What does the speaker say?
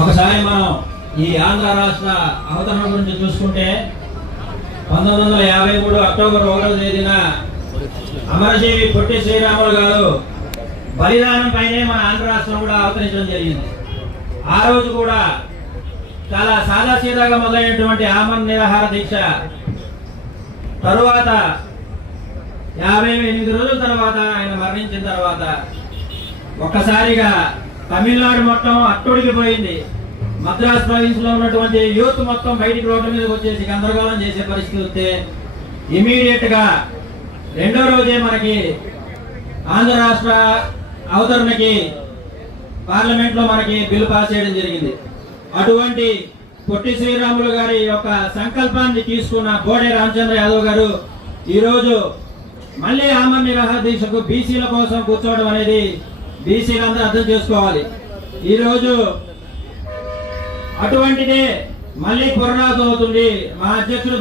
ఒకసారి మనం ఈ ఆంధ్ర రాష్ట్ర అవతరణ గురించి చూసుకుంటే 1953 అక్టోబర్ 1వ తేదీన అమరజీవి పొట్టి శ్రీరాములు గారు బలిదానం పైనే మన ఆంధ్ర రాష్ట్రం కూడా అవతరించడం జరిగింది. ఆ రోజు కూడా చాలా సాదాసీదాగా మొదలైనటువంటి ఆమరణ నిరాహార దీక్ష తరువాత 58 రోజుల తర్వాత ఆయన మరణించిన తర్వాత ఒక్కసారిగా తమిళనాడు మొత్తం అట్టుడికి పోయింది. మద్రాస్ ప్రావిన్స్ లో ఉన్నటువంటి యూత్ మొత్తం బయటికి రోడ్డు మీదకి వచ్చేసి గందరగోళం చేసే పరిస్థితి వస్తే ఇమీడియట్ గా రెండో రోజే మనకి ఆంధ్ర రాష్ట్ర అవతరణకి పార్లమెంట్ లో మనకి బిల్లు పాస్ చేయడం జరిగింది. అటువంటి పొట్టి శ్రీరాములు గారి యొక్క సంకల్పాన్ని తీసుకున్న బోడే రామచంద్ర యాదవ్ గారు ఈ రోజు మళ్ళీ ఆమరణ నిరాహార దీక్షకు బీసీల కోసం కూర్చోవడం అనేది బీసీలందరూ అర్థం చేసుకోవాలి. ఈ రోజు అటువంటిదే మళ్ళీ పునరావృతం అవుతుంది. మా అధ్యక్షుడు